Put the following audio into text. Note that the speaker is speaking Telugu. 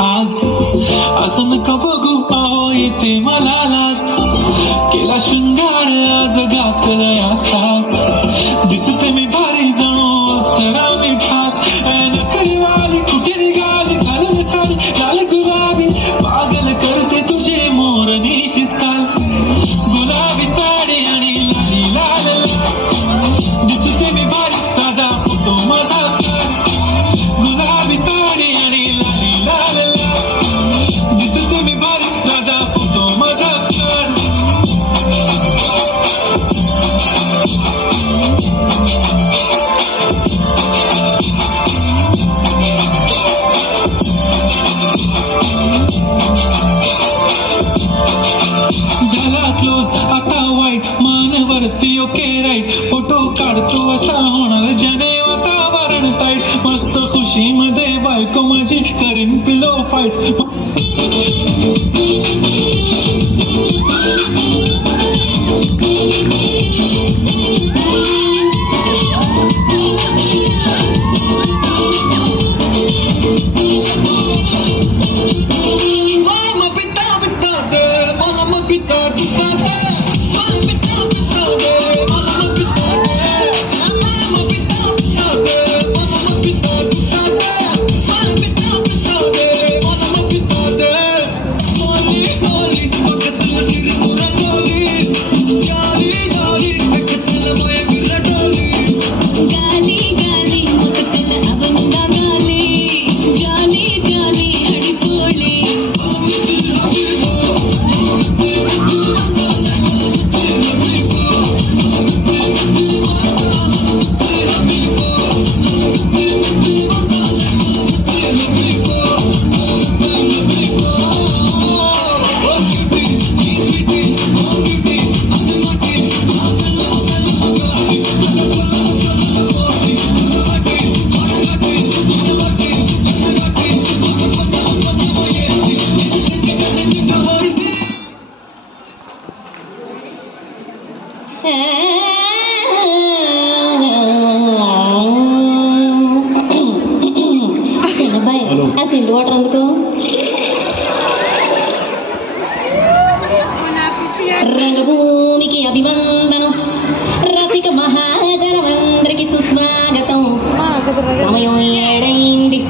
आज असं नका बघू आहो येते मला लाज केला शृंगार आज घातलाय असाच दिसते मी भारी जणू अप्सरा मी ठास नकरी वाली कुठे निघाली घालून साडी लाल गुलाबी पागल करते तुझे मोर निशी चाल गुलाबी साडी आणि लाली लाल दिसते मी भारी ताजा फोटो माझा गुलाबी साडी आणि लाली लाल दिसते मी भारी ताजा फोटो माझा झाला क्लोज आता वाईट मानवरती ओके राईट फोटो काढतो असा होणार ज्याने वातावरण ताईट मस्त खुशी मध्ये बायको माझी करीन पिलो फाईट Asin water అందుకో రంగభూమికి అభివందనం రసిక మహాజనమందరికి సుస్వాగతం సమయం 7 అయింది